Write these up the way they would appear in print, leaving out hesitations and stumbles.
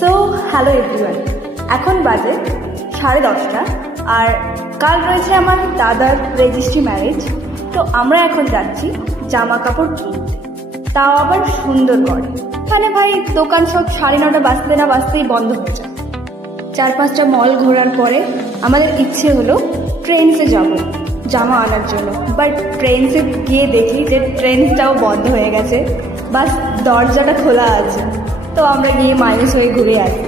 So hello everyone, এখন বাজে 10:30 আর কাল রয়েছে আমার দাদার রেজিস্ট্রি ম্যারেজ। তো আমরা এখন যাচ্ছি জামা কাপড় কিনতে, তাও আবার সুন্দর করে। মানে ভাই দোকান সব 9:30 বাজতে না বাজতেই বন্ধ হয়ে যায়। 4-5টা মল ঘোরার পরে আমাদের ইচ্ছে হলো ট্রেন্ডসে যাব জামা আনার জন্য, বাট ট্রেন্ডসে গিয়ে দেখি যে ট্রেন্ডসটাও বন্ধ হয়ে গেছে, বাস দরজাটা খোলা আছে। তো আমরা গিয়ে মাইনাস হয়ে ঘুরে আসি।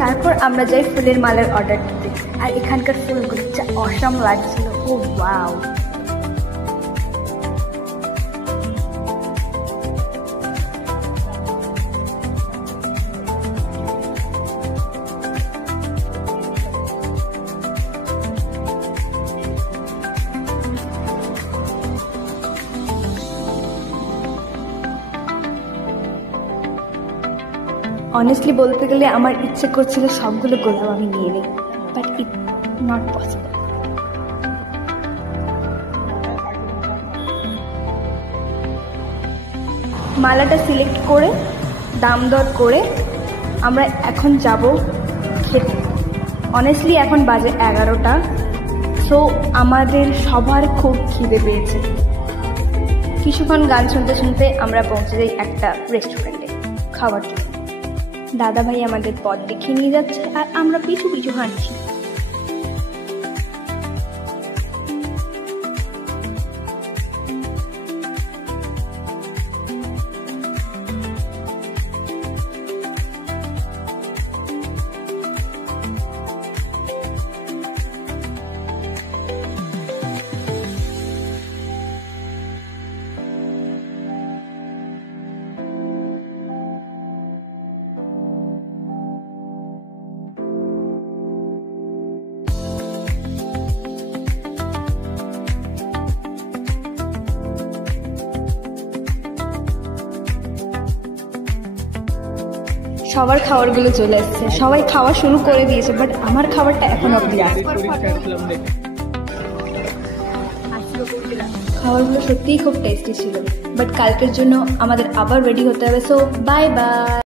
তারপর আমরা যাই ফুলের মালার অর্ডার দিতে, আর এখানকার ফুলগুলো যা অসাম লাগছিল, ও ওয়াও। অনেস্টলি বলতে গেলে আমার ইচ্ছে করছিল সবগুলো গোলাপ আমি নিয়ে নিই, বাট ইট নট পসিবল। মালাটা সিলেক্ট করে দাম দর করে আমরা এখন যাব খেতে। অনেস্টলি এখন বাজে 11টা, সো আমাদের সবার খুব খিদে পেয়েছে। কিছুক্ষণ গান শুনতে শুনতে আমরা পৌঁছে যাই একটা রেস্টুরেন্টে খাবার জন্য। দাদা ভাই আমাদের পথ দেখিয়ে নিয়ে যাচ্ছে আর আমরা পিছু পিছু হাঁটছি। সবার খাবারগুলো চলে এসছে, সবাই খাওয়া শুরু করে দিয়েছে, বাট আমার খাবারটা এখন অব্দি আসে। খাবারগুলো সত্যিই খুব টেস্টি ছিল, বাট কালকের জন্য আমাদের আবার রেডি হতে হবে। So bye bye.